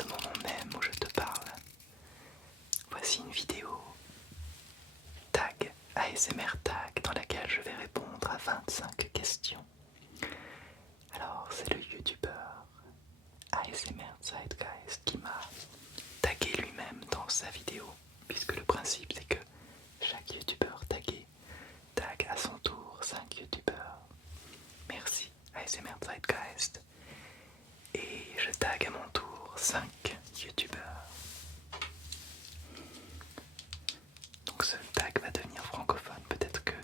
ce moment même où je te parle, voici une vidéo tag, ASMR tag, dans laquelle je vais répondre à 25 questions. Alors c'est le youtubeur ASMR Zeitgeist qui m'a tagué lui-même dans sa vidéo, puisque le principe c'est que chaque youtubeur tagué tag à son tour 5 youtubeurs. Merci ASMR Zeitgeist. Et je tag à mon tour 5 youtubeurs. Donc ce tag va devenir francophone. Peut-être que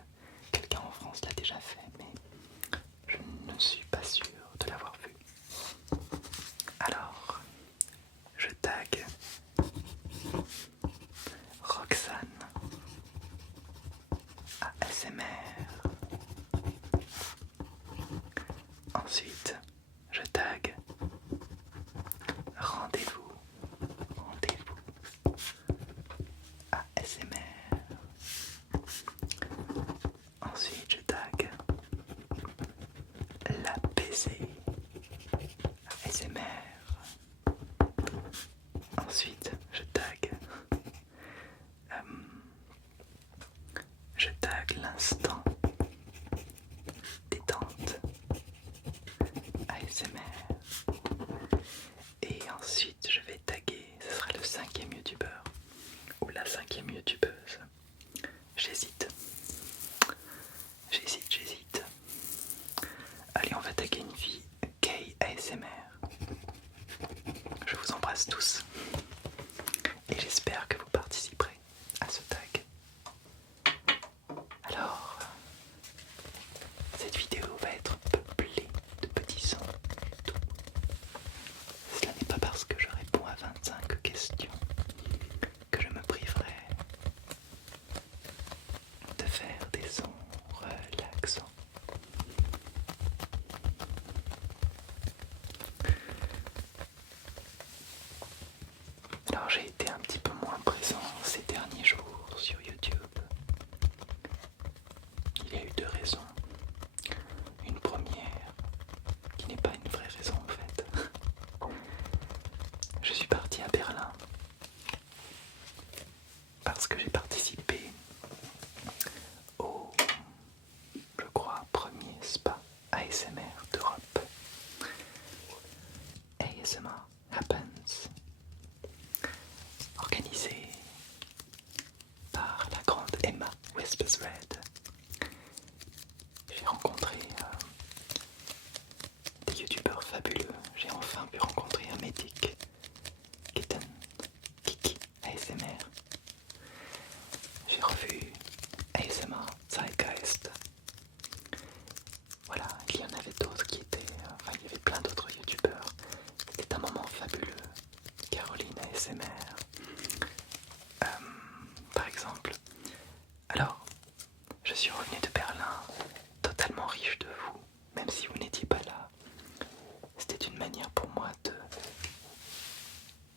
quelqu'un en France l'a déjà fait, mais je ne suis pas sûr de l'avoir vu. Alors, je tag Roxane ASMR. Ensuite, je tag Rendez-vous ASMR. Ensuite, je tag l'APC ASMR. Ensuite, je tag l'instant détente ASMR. Et ensuite, je vais taguer, ce sera le 5e youtubeur ou la 5e youtubeuse. J'hésite. Allez, on va taguer une fille gay ASMR. Je vous embrasse tous et j'espère que vous participerez à ce tag. Alors, cette vidéo va être peuplée de petits sons doux. Cela n'est pas parce que je réponds à 25 questions que je me priverai de faire des sons relaxants. Alors j'ai été un petit peu moins présent ces derniers jours sur YouTube. Il y a eu 2 raisons. Une première, qui n'est pas une vraie raison en fait. Je suis parti à Berlin parce que j'ai participé au, je crois, premier spa ASMR d'Europe. ASMR Happens, organisé par la grande Emma Wespers-Red. J'ai rencontré des youtubeurs fabuleux. J'ai enfin pu rencontrer un médic, Kiki ASMR. J'ai revu ASMR Zeitgeist. Voilà, il y en avait d'autres qui étaient... il y avait plein d'autres youtubeurs. C'était un moment fabuleux. Caroline ASMR, par exemple. Alors, je suis revenu de Berlin totalement riche de vous, même si vous n'étiez pas là. C'était une manière pour moi de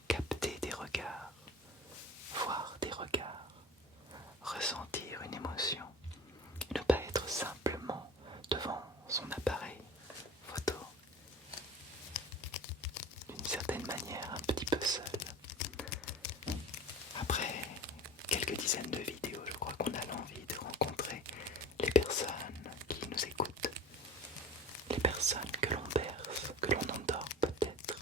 capter des regards, voir des regards, ressentir une émotion, et ne pas être simplement devant son appareil photo, d'une certaine manière un petit peu seul. Après quelques dizaines de vidéos, je crois qu'on a l'envie de rencontrer les personnes qui nous écoutent, les personnes que l'on berce, que l'on endort peut-être.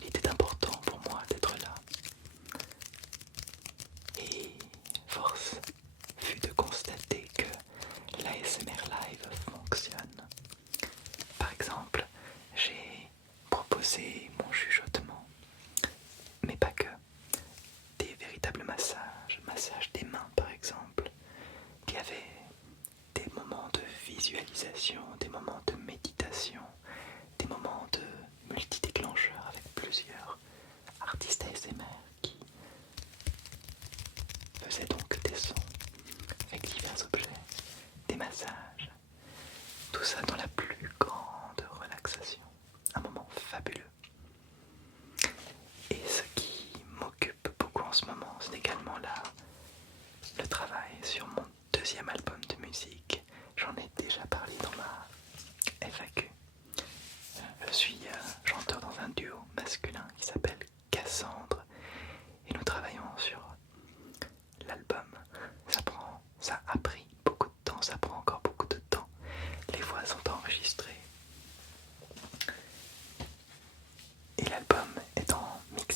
Il était important pour moi d'être là. Et force fut de constater que l'ASMR Live fonctionne. Par exemple, j'ai proposé mon chuchotement, mais pas que, des véritables massages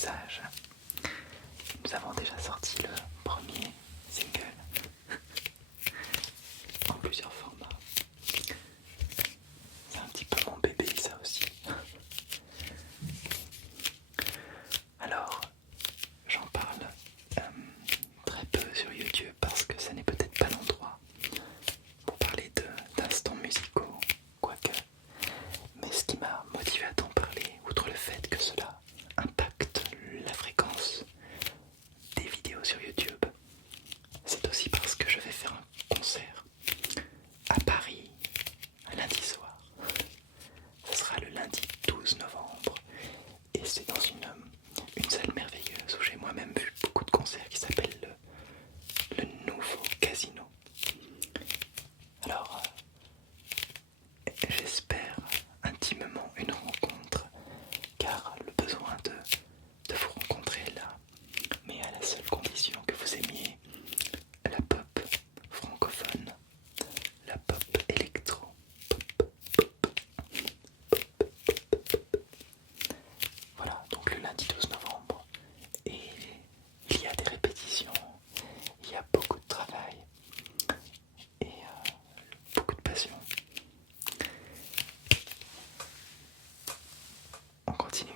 mixage. Nous avons déjà sorti le premier single en plusieurs formats. C'est un petit peu mon bébé ça aussi. Alors, j'en parle très peu sur YouTube parce que ça n'est peut-être pas l'endroit pour parler d'instants musicaux, quoique. Mais ce qui m'a motivé à t'en parler, outre le fait que cela impacte la fréquence des vidéos sur YouTube, c'est aussi parce que je vais faire un concert à Paris lundi soir. Ce sera le lundi 12 novembre et c'est dans une salle merveilleuse où j'ai moi-même vu beaucoup de concerts qui s'appelle le Nouveau Casino. Alors, j'espère intimement une rencontre car le besoin de vous rencontrer est là, mais à la seule condition que vous aimiez la pop francophone, la pop électro. Voilà, donc le lundi 12 novembre, et il y a des répétitions, il y a beaucoup de travail et beaucoup de passion. On continue.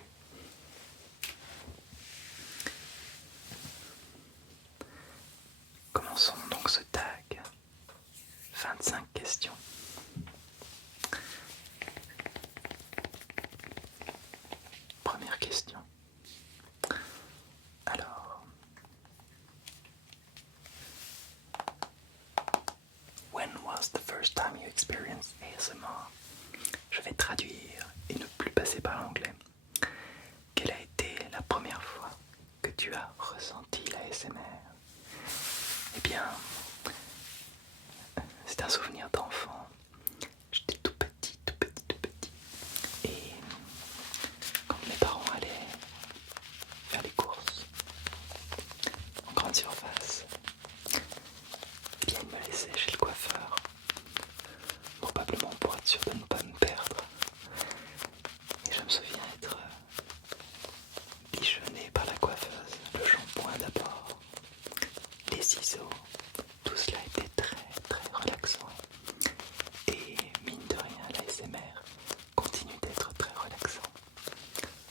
Commençons donc ce tag. 25 questions. Première question. Alors, when was the first time you experienced ASMR? Je vais traduire et ne plus passer par l'anglais. Quelle a été la première fois que tu as ressenti l'ASMR? Eh bien, c'est un souvenir d'enfant. J'étais tout petit, tout petit, tout petit. Et quand mes parents allaient faire les courses en grande surface, eh bien ils me laissaient chez le coiffeur, probablement pour être sûr de ne pas me perdre. Et je me souviens être bichonné par la coiffeuse, le shampoing d'abord, les ciseaux, tout cela était très très relaxant. Et mine de rien, l'ASMR continue d'être très relaxant.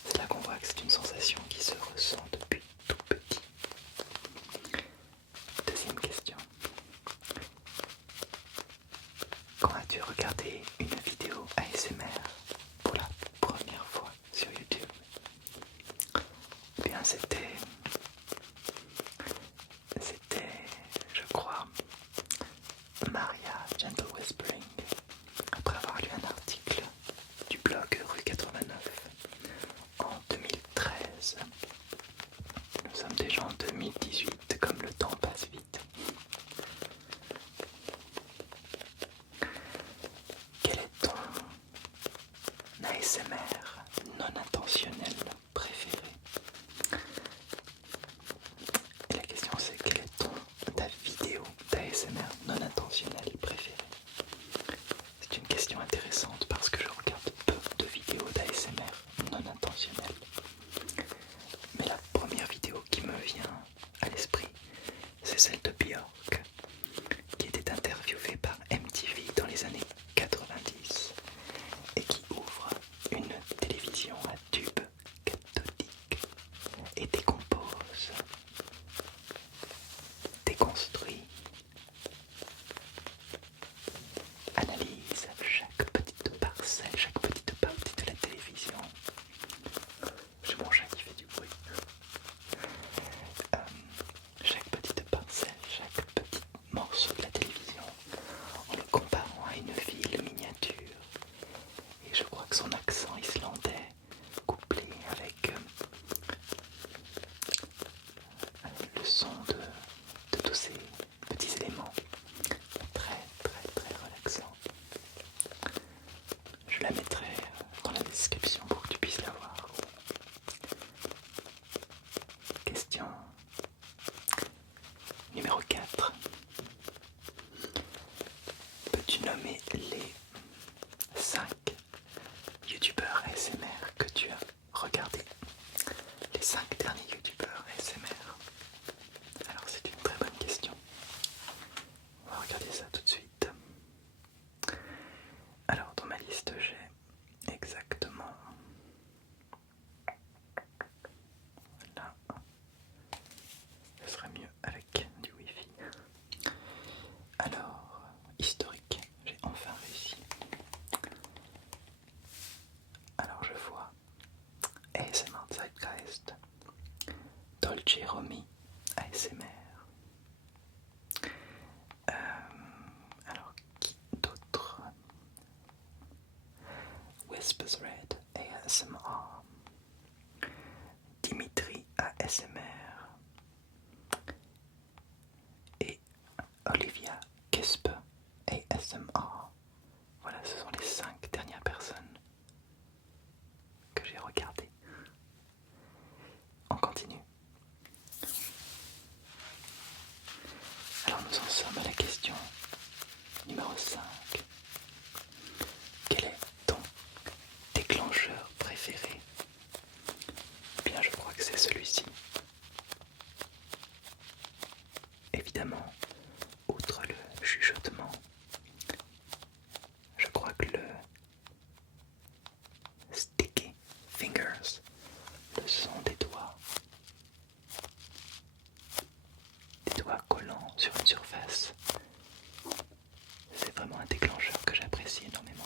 C'est là qu'on voit que c'est une sensation qui se ressent depuis tout petit. Deuxième question. Quand as-tu regardé une vidéo ASMR pour la première fois sur YouTube? Eh bien c'était, je crois, Maria Gentle Whispering, après avoir lu un article du blog Rue 89 en 2013. Nous sommes déjà en 2018, comme le temps passe vite. Quel est ton ASMR non intentionnel préféré? Et la question c'est quelle est ta vidéo d'ASMR non intentionnelle préférée? C'est une question intéressante parce que je regarde peu de vidéos d'ASMR non intentionnelles. Mais la première vidéo qui me vient à l'esprit, c'est celle de Björk, qui était interviewée par MTV dans les années 90 et qui ouvre une télévision à tube cathodique et décompose, déconstruit, analyse chaque petite parcelle, chaque petite partie de la télévision. J'ai mon chat qui fait du bruit. Chaque petite parcelle, chaque petit morceau de la télévision, en le comparant à une ville miniature. Et je crois que son accent islandais, couplé avec le son de tous ces petits éléments, très très très relaxant. Je la mettrai dans la description pour que tu puisses la voir. Question numéro 4. Peux-tu nommer les 5 youtubeurs ASMR que tu as regardés les 5 dernières Jeremy ASMR. Alors, qui d'autre? Whispers Red ASMR. Dimitri ASMR. Et Olivia Kespe ASMR. Voilà, ce sont les 5 dernières personnes que j'ai regardées. On continue. Alors nous en sommes à la question numéro 5. Quel est ton déclencheur préféré? Eh bien, je crois que c'est celui-ci. Évidemment, outre le chuchotement, je crois que le sticky fingers, le son des doigts collants sur une surface, c'est vraiment un déclencheur que j'apprécie énormément.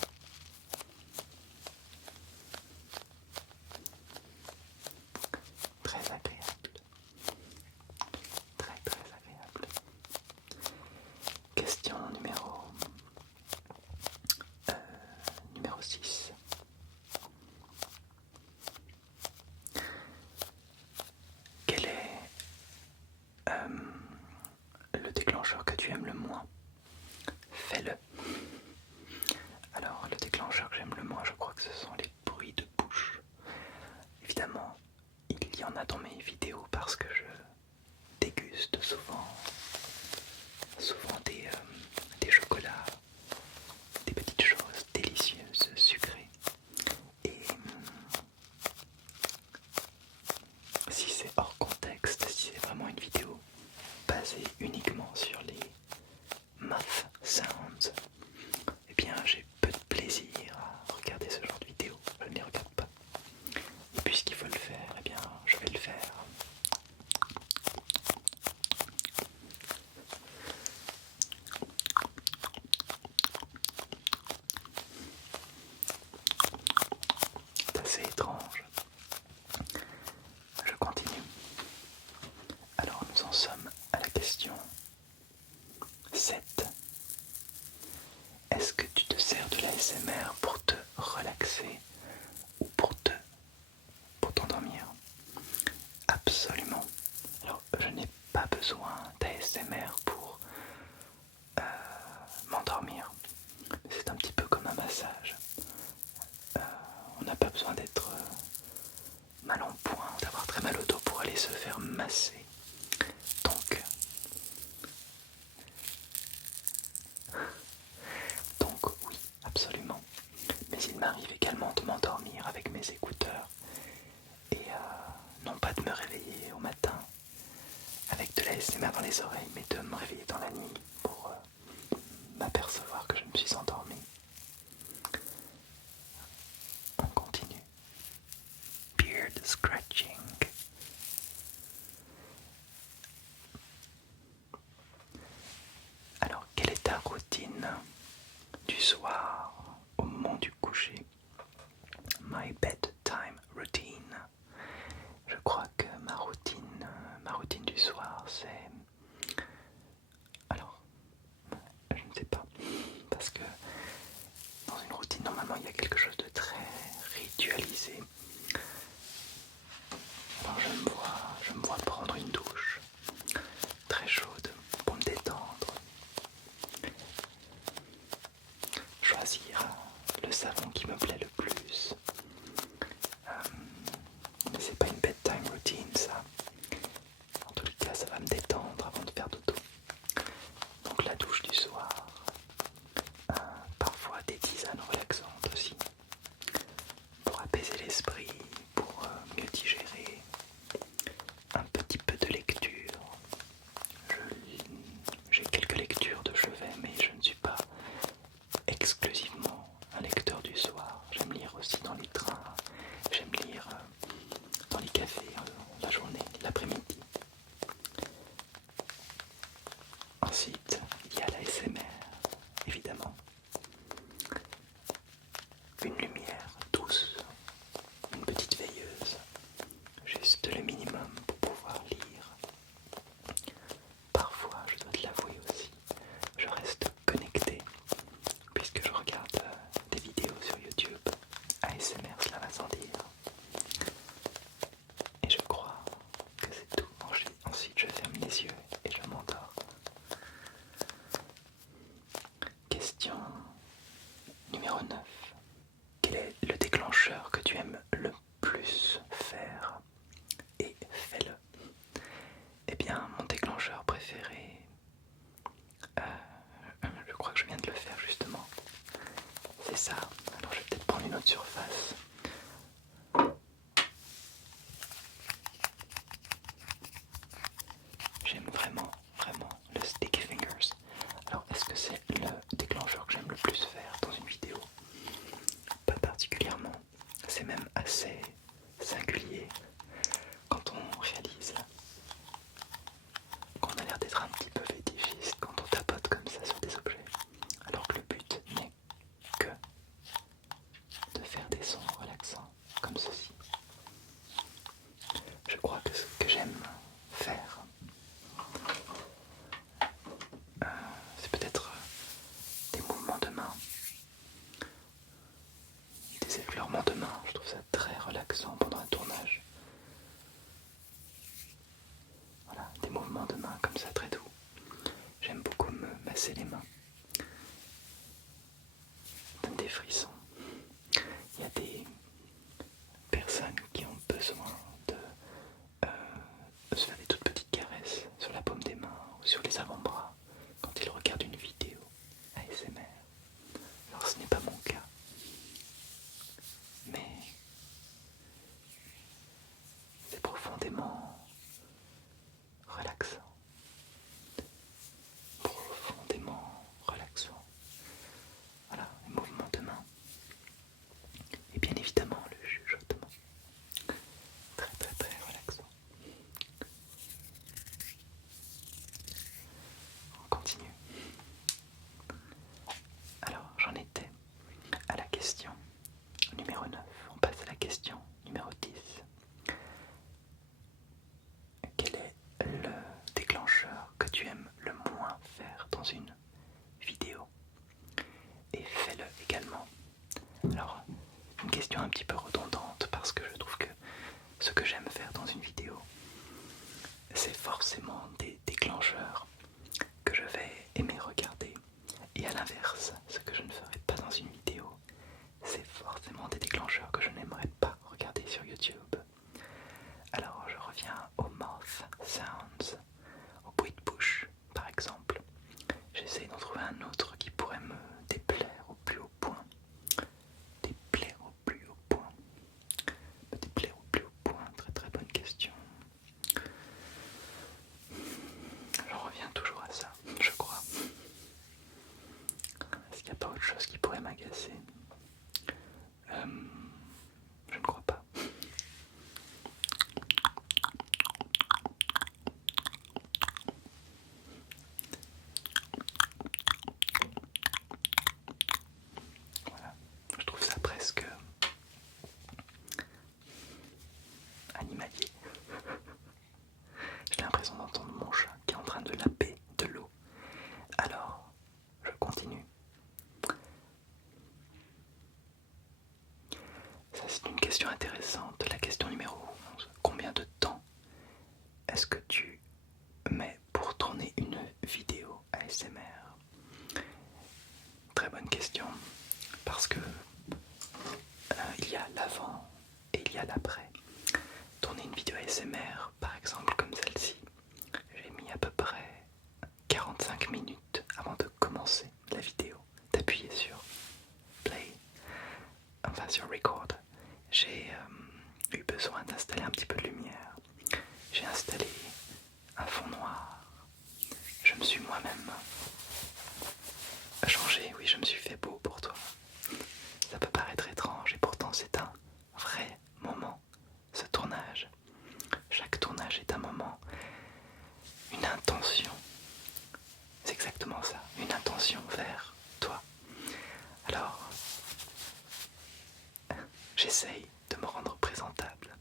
Très agréable. Très agréable. Question numéro 6. Quel est le déclencheur que tu aimes le moins? Fais-le. Alors, le déclencheur que j'aime le moins, je crois que ce sont les bruits de bouche. Évidemment, il y en a dans mes vidéos parce que je déguste souvent des chocolats, des petites choses délicieuses, sucrées. Et si c'est hors contexte, si c'est vraiment une vidéo basée uniquement sur les mouth sounds, eh bien j'ai peu de plaisir à regarder ce genre de vidéo, je ne les regarde pas. Et puisqu'il faut le faire, eh bien je vais le faire. C'est assez étrange. Je continue. Alors nous en sommes à la question 7. Est-ce que tu te sers de l'ASMR pour te relaxer ou pour t'endormir? Absolument. Alors je n'ai pas besoin d'ASMR pour m'endormir. C'est un petit peu comme un massage. On n'a pas besoin d'être mal en point, d'avoir très mal au dos pour aller se faire masser. Donc oui, absolument. Mais il m'arrive également de m'endormir avec mes écouteurs et non pas de me réveiller au matin avec de l'ASMR dans les oreilles, mais de me réveiller dans la nuit pour m'apercevoir que je me suis endormi. On continue. Beard scratching. Alors, quelle est ta routine du soir au moment du coucher? My bedtime routine. Je crois que ma routine du soir, c'est... Alors, je ne sais pas, parce que vidéo ASMR, par exemple comme celle-ci, j'ai mis à peu près 45 minutes avant de commencer la vidéo, d'appuyer sur play, enfin sur record. J'ai eu besoin d'installer un petit peu de lumière. J'ai installé un fond noir. Je me suis moi-même changé, oui, je me suis fait beau pour toi. Ça peut paraître étrange et pourtant c'est un vrai moment, ce tournage. Chaque tournage est un moment, une intention. C'est exactement ça, une intention vers toi. Alors, j'essaye de me rendre présentable.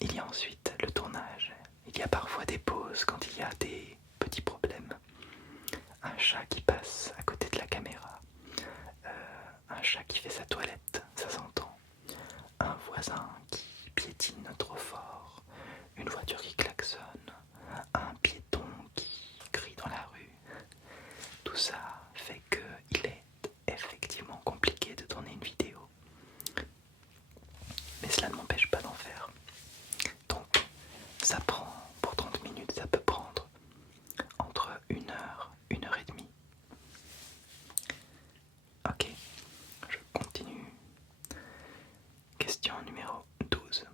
Il y a ensuite le tournage. Il y a parfois des pauses quand il y a des petits problèmes. Un chat qui passe à côté de la caméra. Un chat qui fait sa toilette, ça s'entend. Un voisin qui piétine trop fort. Une voiture qui klaxonne. Un piéton qui crie dans la rue. Tout ça fait qu'il est effectivement compliqué de tourner une vidéo. Mais cela ne m'empêche pas d'en faire. Donc, ça prend, pour 30 minutes, ça peut prendre entre 1 heure et demie. Ok, je continue. Question numéro 12.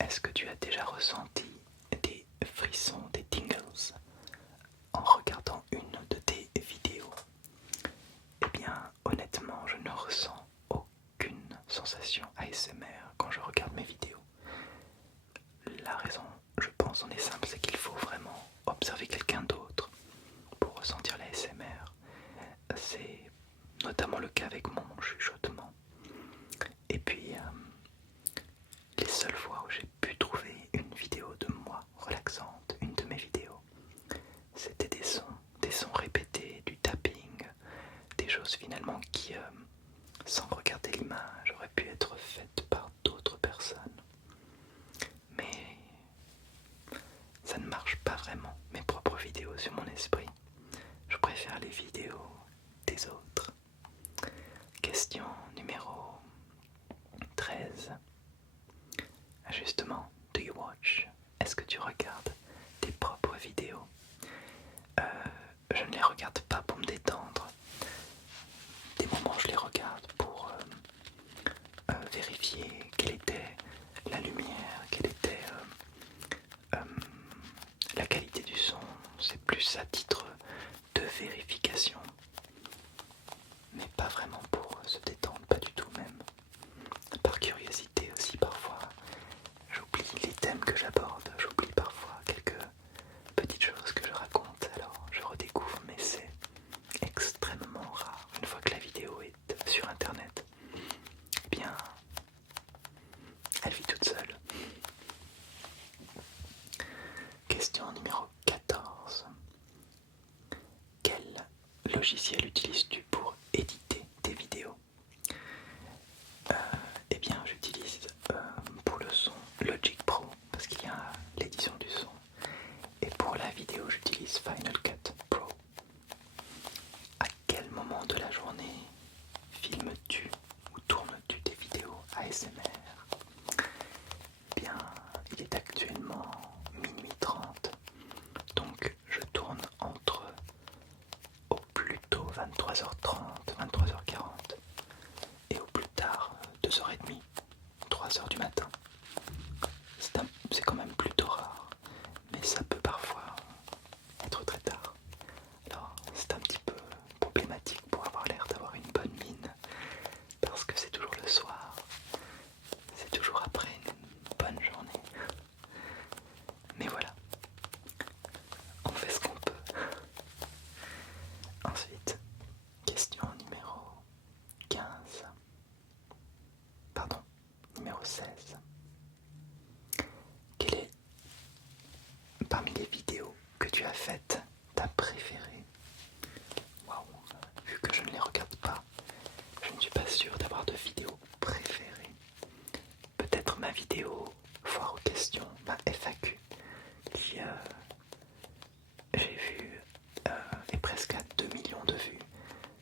Est-ce que tu as déjà ressenti des frissons, des tingles en regardant une de tes vidéos? Eh bien, honnêtement, je ne ressens aucune sensation ASMR quand je regarde mes vidéos. La raison, je pense, en est simple, c'est qu'il faut vraiment observer quelqu'un d'autre pour ressentir l'ASMR. C'est notamment le cas avec mon chuchotement. Et puis, les seules fois où j'ai pu trouver une vidéo de moi relaxante, une de mes vidéos, c'était des sons répétés, du tapping, des choses finalement qui, sans regarder l'image, auraient pu être faites par d'autres personnes. Mais ça ne marche pas vraiment, mes propres vidéos sur mon esprit. Je préfère les vidéos des autres. Question numéro 13. Justement, do you watch? Est-ce que tu regardes tes propres vidéos? Je ne les regarde pas pour me détendre. Des moments, je les regarde pour vérifier quelle était la lumière, quelle était la qualité du son. C'est plus à titre de vérification, mais pas vraiment pour se détendre, pas du tout même. Par curiosité aussi parfois. J'oublie les thèmes que j'aborde, j'oublie parfois quelques petites choses que je raconte, alors je redécouvre, mais c'est extrêmement rare. Une fois que la vidéo est sur internet, eh bien, elle vit toute seule. Question numéro 14. Quel logiciel utilises-tu pour éditer tes vidéos? Eh bien, j'utilise pour le son Logic Pro, parce qu'il y a l'édition du son. Et pour la vidéo, j'utilise Final Cut Pro. À quel moment de la journée filmes-tu ou tournes-tu tes vidéos ASMR? Eh bien, il est actuellement minuit 30, donc je tourne entre au plus tôt 23h30, 23h40 et au plus tard 2h30, 3h du matin. C'est quand même plutôt rare, mais ça peut parfois être très tard. Alors c'est un petit peu problématique pour avoir l'air d'avoir une bonne mine, parce que c'est toujours le soir, c'est toujours après une bonne journée. Mais voilà, on fait ce qu'on peut. Ensuite, question numéro 15. Pardon, numéro 16. Quelle est, parmi les vidéos que tu as faites, ta préférée? Waouh, vu que je ne les regarde pas, je ne suis pas sûr d'avoir de vidéo préférée. Peut-être ma vidéo foire aux questions, ma FAQ, qui j'ai vu est presque à 2 millions de vues.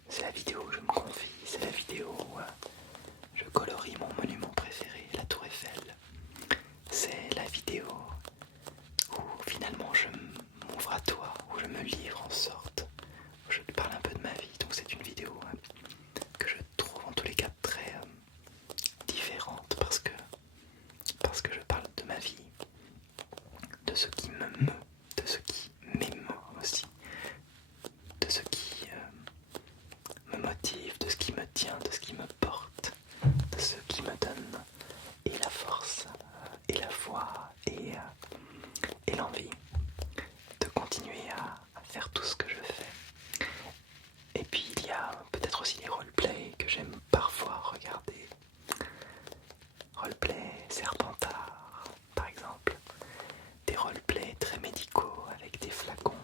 C'est la vidéo où je me confie, c'est la vidéo où je colorie mon monument préféré. nouvelle envie de continuer à faire tout ce que je fais. Et puis il y a peut-être aussi les roleplays que j'aime parfois regarder. Roleplay Serpentard, par exemple. Des roleplays très médicaux avec des flacons.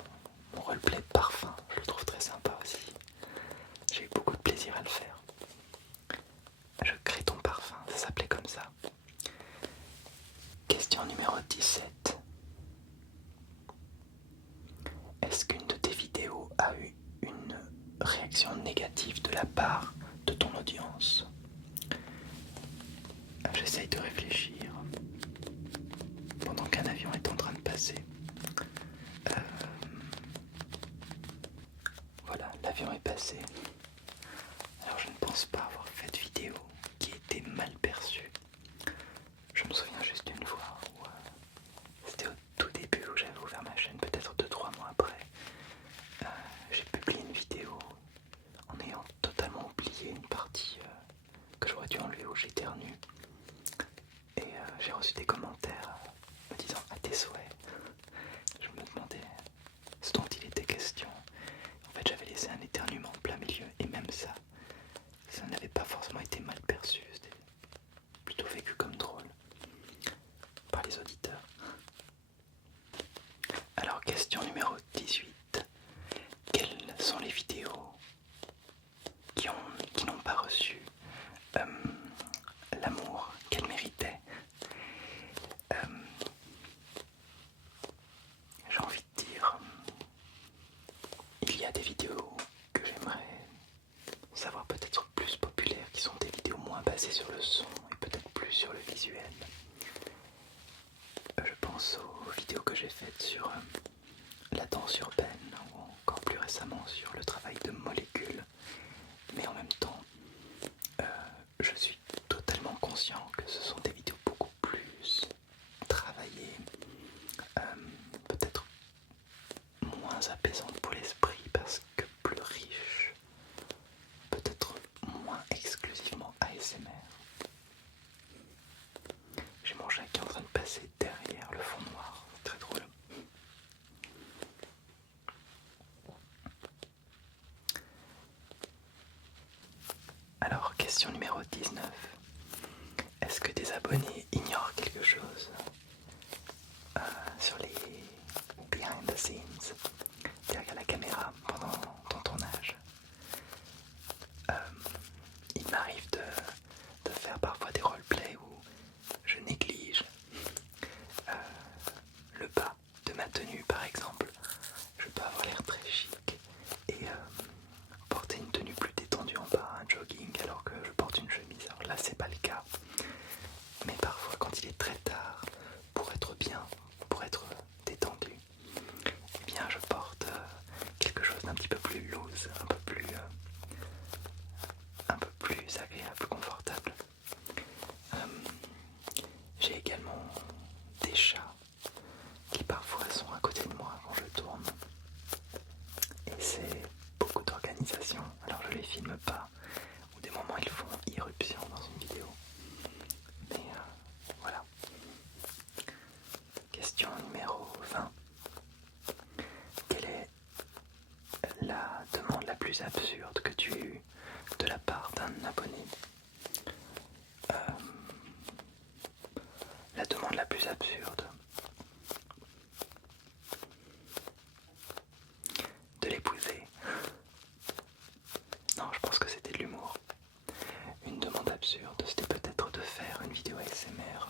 Mon roleplay parfum, je le trouve très sympa aussi. J'ai eu beaucoup de plaisir à le faire. Je crée ton parfum, ça s'appelait comme ça. Question numéro 17. Est-ce qu'une de tes vidéos a eu une réaction négative de la part de ton audience? J'essaye de réfléchir pendant qu'un avion est en train de passer. Voilà, l'avion est passé. Alors je ne pense pas avoir fait de vidéo qui était mal perçue. Je me souviens juste d'une fois où c'était au tout début où j'avais ouvert ma chaîne, peut-être 2-3 mois après. J'ai publié une vidéo en ayant totalement oublié une partie que j'aurais dû enlever où j'éternue. Et j'ai reçu des commentaires me disant à tes souhaits. Je me demandais ce dont il était question. En fait, j'avais laissé un éternuement en plein milieu, et même ça n'avait pas forcément été mal perçu. C'était plutôt vécu comme drôle par les auditeurs. Alors, question numéro 18. Quelles sont les vidéos qui n'ont pas reçu l'amour qu'elles méritaient? J'ai envie de dire, il y a des vidéos que j'aimerais savoir peut-être plus populaires, qui sont des vidéos moins basées sur le son et peut-être plus sur le visuel. Je pense aux vidéos que j'ai faites sur la danse urbaine ou encore plus récemment sur le travail de molécules. Mais en même temps, je suis totalement conscient que ce sont des vidéos beaucoup plus travaillées, peut-être moins apaisantes pour l'esprit parce que plus riches, peut-être moins exclusivement ASMR. J'ai mon chat qui est en train de passer derrière le fond noir, c'est très drôle. Alors, question numéro 19. Est-ce que tes abonnés ignorent quelque chose sur les behind the scenes, derrière la caméra pendant ton tournage? Il m'arrive de faire parfois des roleplays où je néglige le bas de ma tenue, par exemple. Je peux avoir l'air très chic et porter une tenue plus détendue en bas, un jogging, alors que je porte une chemise. Alors là, c'est pas le cas. Mais parfois, quand il est très tard, pour être bien, pour être détendu, eh bien, je porte quelque chose d'un petit peu plus loose, un peu plus agréable, plus confortable. J'ai également des chats qui parfois sont à côté de moi quand je tourne. Et c'est beaucoup d'organisation. Alors je les filme pas, ou des moments ils font irruption dans une vidéo. Mais voilà. Question numéro 20. Quelle est la demande la plus absurde que tu as eue de la part d'un abonné? La demande la plus absurde. De l'épouser. Non, je pense que c'était de l'humour. Une demande absurde, c'était peut-être de faire une vidéo ASMR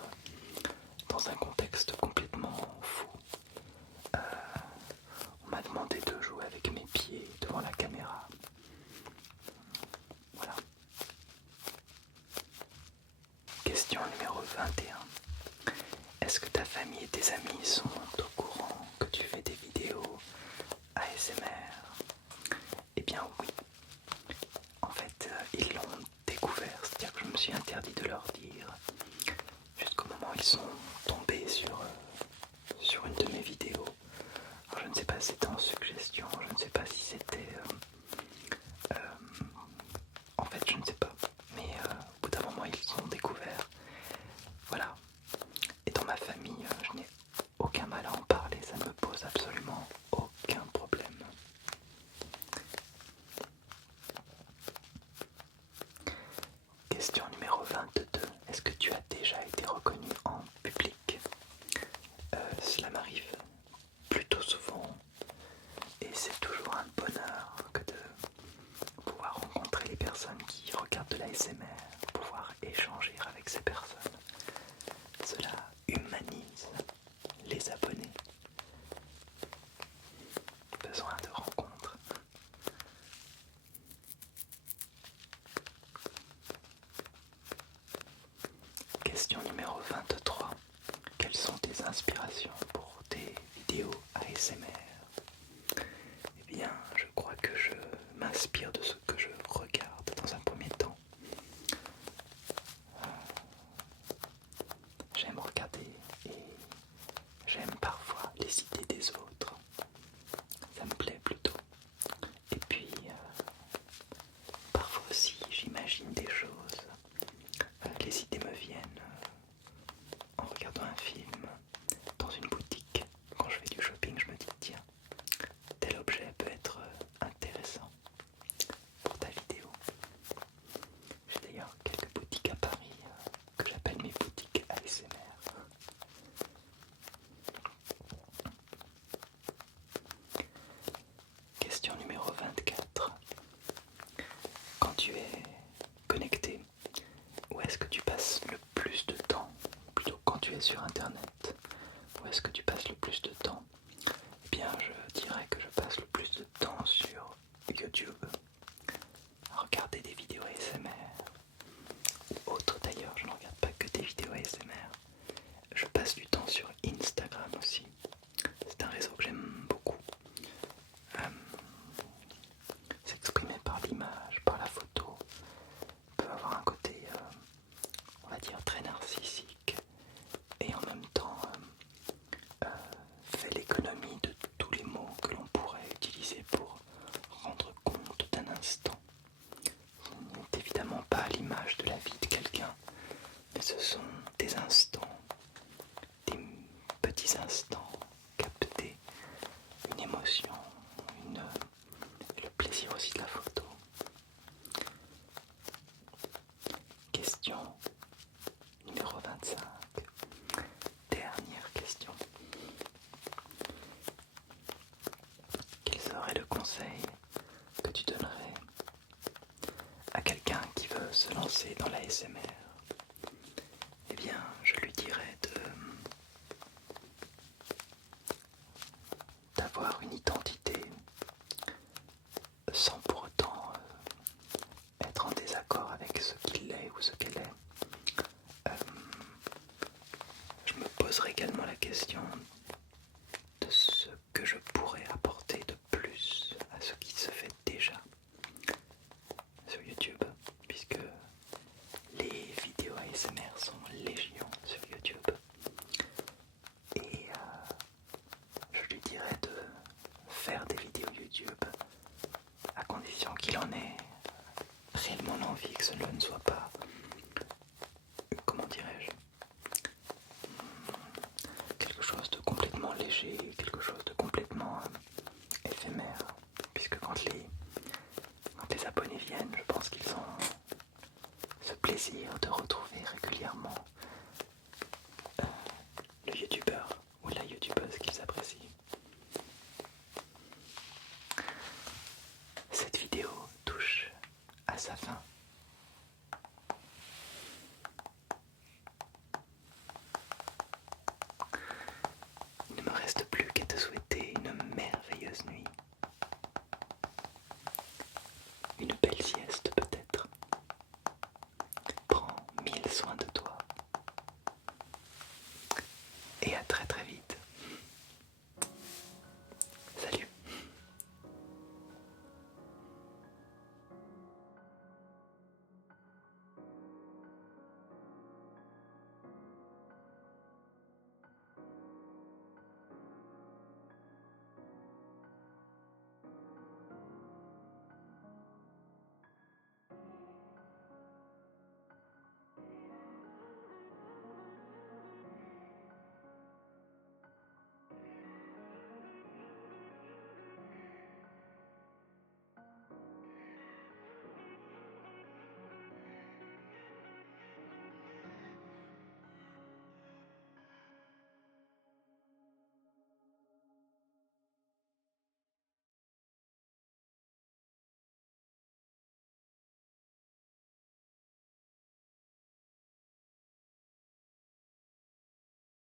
dans un contexte complètement fou. On m'a demandé de jouer avec mes pieds devant la caméra. Voilà. Question numéro 21. Est-ce que ta famille et tes amis sont au courant que tu fais des vidéos ASMR? Eh bien oui. En fait, ils l'ont découvert, c'est-à-dire que je me suis interdit de leur dire jusqu'au moment où ils sont tombés sur une de mes vidéos. Alors, je ne sais pas si c'était en suggestion, je ne sais pas si c'était... en fait, je ne sais pas. Mais au bout d'un moment, ils ont découvert. Voilà. Et dans ma famille, je n'ai aucun mal à en parler, numéro 23. Quelles sont tes inspirations pour tes vidéos ASMR? Eh bien, je crois que je m'inspire de ce que je regarde dans un premier temps. J'aime regarder et j'aime parfois les idées des autres. Ça me plaît plutôt. Et puis, parfois aussi, j'imagine des choses. Les idées me viennent en regardant un film, dans une boutique. Quand je fais du shopping, je me dis tiens, tel objet peut être intéressant pour ta vidéo. J'ai d'ailleurs quelques boutiques à Paris que j'appelle mes boutiques ASMR. Question numéro 24. Quand tu es connecté, où est-ce que tu passes le plus de temps? Plutôt quand tu es sur internet, où est-ce que tu passes le plus de temps? Eh bien, je dirais que je passe le plus de temps sur YouTube, à regarder des vidéos ASMR, ou autres d'ailleurs, je ne regarde pas que des vidéos ASMR. Je passe du temps sur Instagram aussi, c'est un réseau que j'aime beaucoup. S'exprimer par l'image, par la photo, peut avoir un côté, on va dire, très narcissique, et en même temps fait l'économie de tous les mots que l'on pourrait utiliser pour rendre compte d'un instant. Ce n'est évidemment pas l'image de la vie de quelqu'un, mais ce sont des instants, des petits instants captés, une émotion, le plaisir aussi de la photo. Question numéro 25. Dernière question. Quel serait le conseil que tu donnerais à quelqu'un qui veut se lancer dans la l'ASMR? Eh bien, je lui dirais d'avoir une identité sans pour autant être en désaccord avec ce qu'il est ou ce qu'elle est. Je me poserai également la question de ce que je pourrais apporter de plus à ce qui se fait déjà sur YouTube, puisque les vidéos ASMR sont légion sur YouTube. Et je lui dirais de faire des vidéos YouTube à condition qu'il en ait réellement l'envie, que cela ne soit pas, comment dirais-je, quelque chose de complètement léger, quelque chose de complètement éphémère, puisque quand les abonnés viennent, je pense qu'ils ont ce plaisir de retrouver régulièrement le youtubeur ou la youtubeuse qu'ils apprécient. Cette vidéo touche à sa fin. Il ne me reste plus